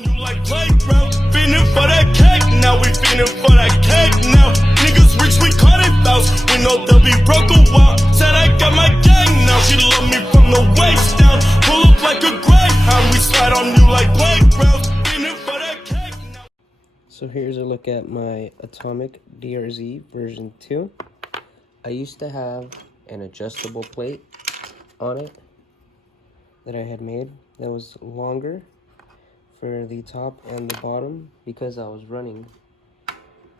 on you like playground. Feeling for that cake now, we feeling for that cake now. Niggas rich, we call it fouls. We know they'll be broke a while. Said I got my gang now, she love me from the waist down. Pull up like a greyhound, we slide on you like playground. Feeling for that cake now. So here's a look at my Atomic DRZ version 2. I used to have an adjustable plate on it that I had made that was longer for the top and the bottom because I was running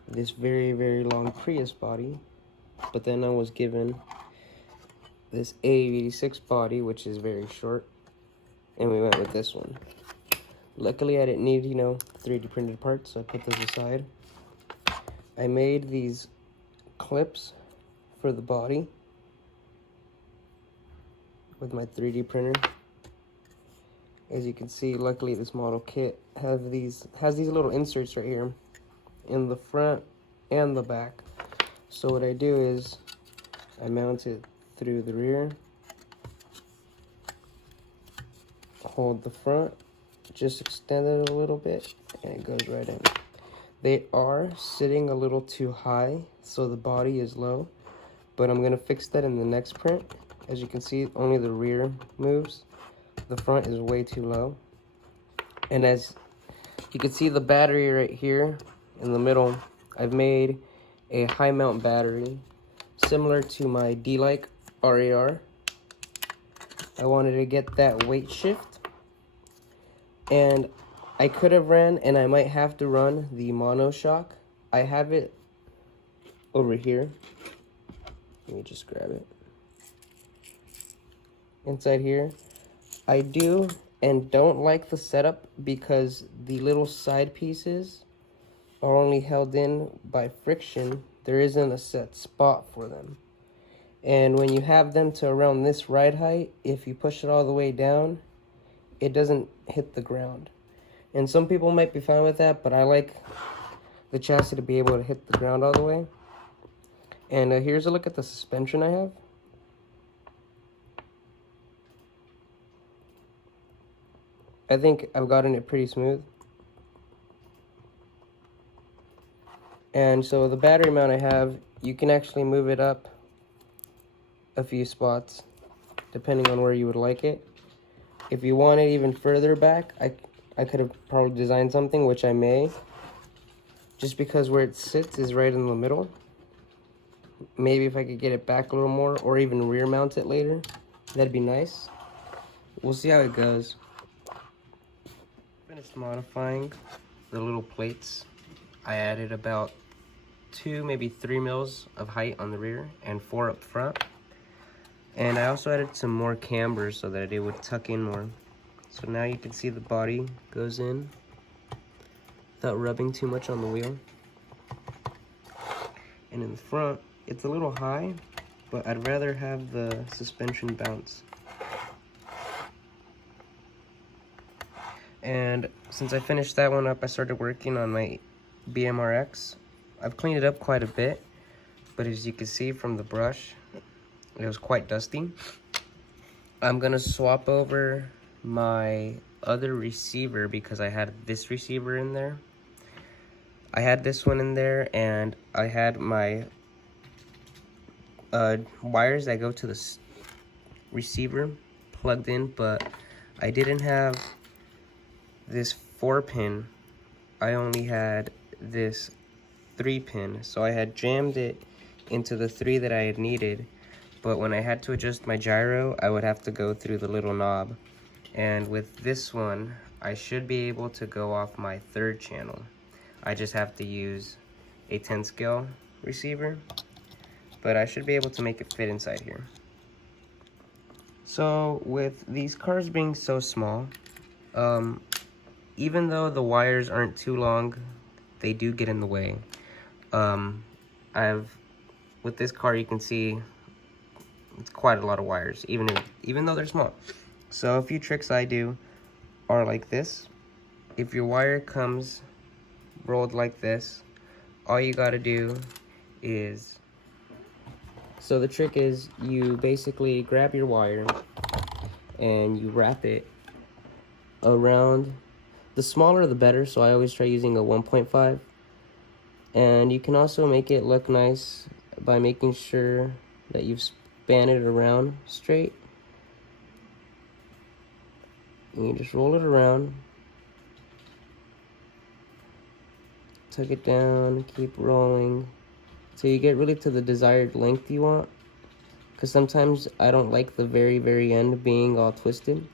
this very long Prius body, but then I was given this A86 body, which is very short, and we went with this one. Luckily I didn't need 3D printed parts, so I put those aside. I made these clips for the body with my 3D printer. As you can see, luckily this model kit has these little inserts right here in the front and the back. So what I do is I mount it through the rear, hold the front, just extend it a little bit, and it goes right in. They are sitting a little too high, so the body is low, but I'm gonna fix that in the next print. As you can see, only the rear moves. The front is way too low. And as you can see, the battery right here in the middle, I've made a high mount battery similar to my D-Like RAR. I wanted to get that weight shift, and I could have ran, and I might have to run the monoshock. I have it over here. Let me just grab it. Inside here, I do and don't like the setup because the little side pieces are only held in by friction. There isn't a set spot for them. And when you have them to around this ride height, if you push it all the way down, it doesn't hit the ground. And some people might be fine with that, but I like the chassis to be able to hit the ground all the way. And here's a look at the suspension I have. I think I've gotten it pretty smooth. And so the battery mount I have, you can actually move it up a few spots depending on where you would like it. If you want it even further back, I could have probably designed something, which I may, just because where it sits is right in the middle. Maybe if I could get it back a little more, or even rear mount it later, that'd be nice. We'll see how it goes. Finished modifying the little plates. I added about 2, maybe 3 mils of height on the rear and 4 up front. And I also added some more camber so that it would tuck in more. So now you can see the body goes in without rubbing too much on the wheel. And in the front, it's a little high, but I'd rather have the suspension bounce. And since I finished that one up, I started working on my BMRX. I've cleaned it up quite a bit, but as you can see from the brush, it was quite dusty. I'm gonna swap over my other receiver because I had this receiver in there. I had this one in there, and I had my wires that go to the receiver plugged in, but I didn't have this 4-pin. I only had this 3-pin, so I had jammed it into the 3 that I had needed, but when I had to adjust my gyro, I would have to go through the little knob. And with this one, I should be able to go off my 3rd channel. I just have to use a 10 scale receiver, but I should be able to make it fit inside here. So with these cars being so small, even though the wires aren't too long, they do get in the way. With this car, you can see it's quite a lot of wires, even though they're small. So a few tricks I do are like this. If your wire comes rolled like this, all you gotta do is, so the trick is you basically grab your wire and you wrap it around The smaller the better, so I always try using a 1.5. And you can also make it look nice by making sure that you've span it around straight. And you just roll it around, tuck it down, keep rolling till you get really to the desired length you want. Because sometimes I don't like the very end being all twisted.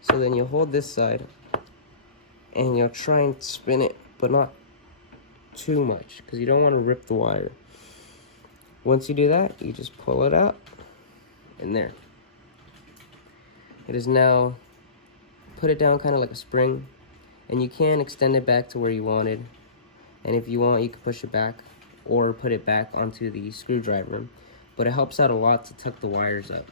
So then you'll hold this side and you'll try and spin it, but not too much because you don't want to rip the wire. Once you do that, you just pull it out, and there. It is now, put it down kind of like a spring, and you can extend it back to where you wanted. And if you want, you can push it back or put it back onto the screwdriver. But it helps out a lot to tuck the wires up.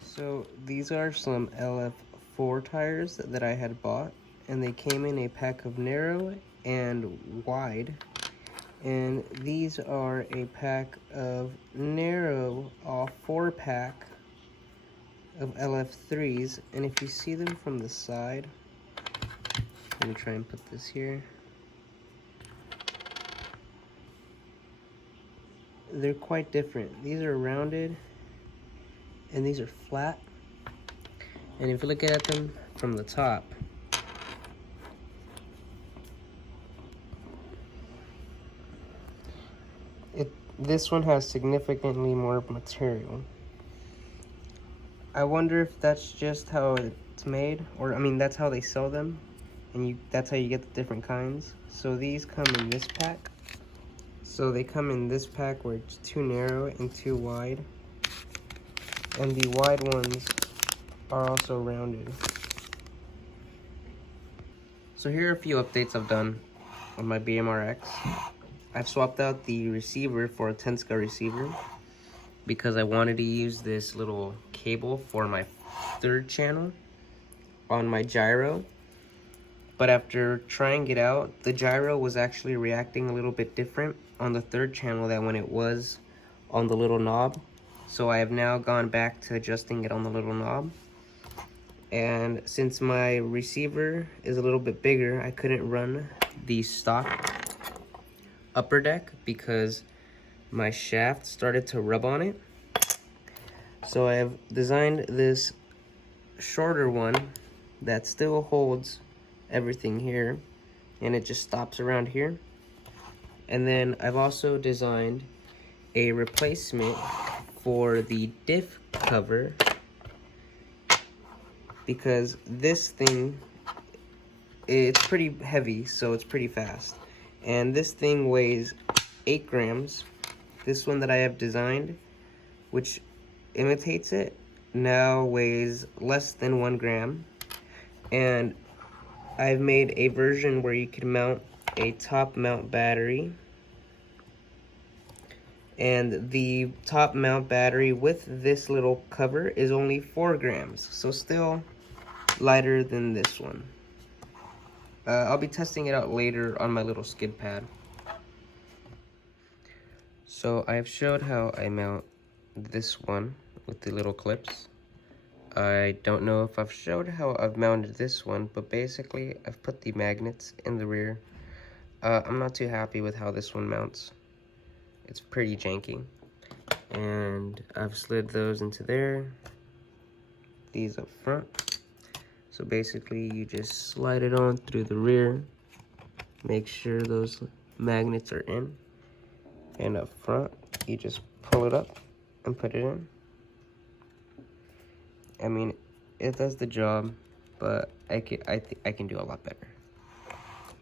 So these are some LF4 tires that I had bought, and they came in a pack of narrow and wide. And these are a pack of narrow, all 4-pack of LF3s. And if you see them from the side, let me try and put this here. They're quite different. These are rounded and these are flat. And if you look at them from the top, this one has significantly more material. I wonder if that's just how it's made, or I mean that's how they sell them, and that's how you get the different kinds. So these come in this pack. So they come in this pack where it's too narrow and too wide, and the wide ones are also rounded. So here are a few updates I've done on my BMRX. I've swapped out the receiver for a Tenska receiver because I wanted to use this little cable for my 3rd channel on my gyro. But after trying it out, the gyro was actually reacting a little bit different on the 3rd channel than when it was on the little knob. So I have now gone back to adjusting it on the little knob. And since my receiver is a little bit bigger, I couldn't run the stock upper deck because my shaft started to rub on it. So I have designed this shorter one that still holds everything here, and it just stops around here. And then I've also designed a replacement for the diff cover because this thing, it's pretty heavy, so it's pretty fast. And this thing weighs 8 grams. This one that I have designed, which imitates it, now weighs less than 1 gram. And I've made a version where you can mount a top mount battery. And the top mount battery with this little cover is only 4 grams. So still lighter than this one. I'll be testing it out later on my little skid pad. So I've showed how I mount this one with the little clips. I don't know if I've showed how I've mounted this one, but basically I've put the magnets in the rear. I'm not too happy with how this one mounts. It's pretty janky. And I've slid those into there, these up front. So basically you just slide it on through the rear, make sure those magnets are in, and up front you just pull it up and put it in. I mean, it does the job, but I can do a lot better.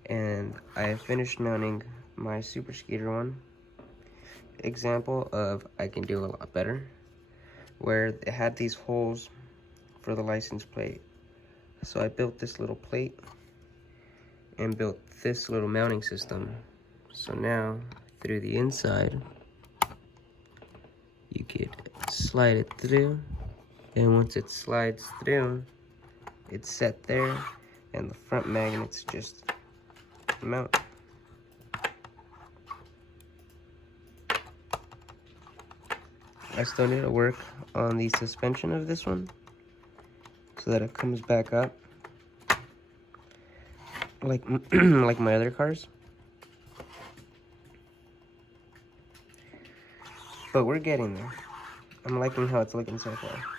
And I have finished mounting my super skater one. Example of I can do a lot better, where it had these holes for the license plate. So I built this little plate and built this little mounting system. So now through the inside, you could slide it through, and once it slides through, it's set there, and the front magnets just mount. I still need to work on the suspension of this one so that it comes back up. like like my other cars. But we're getting there. I'm liking how it's looking so far.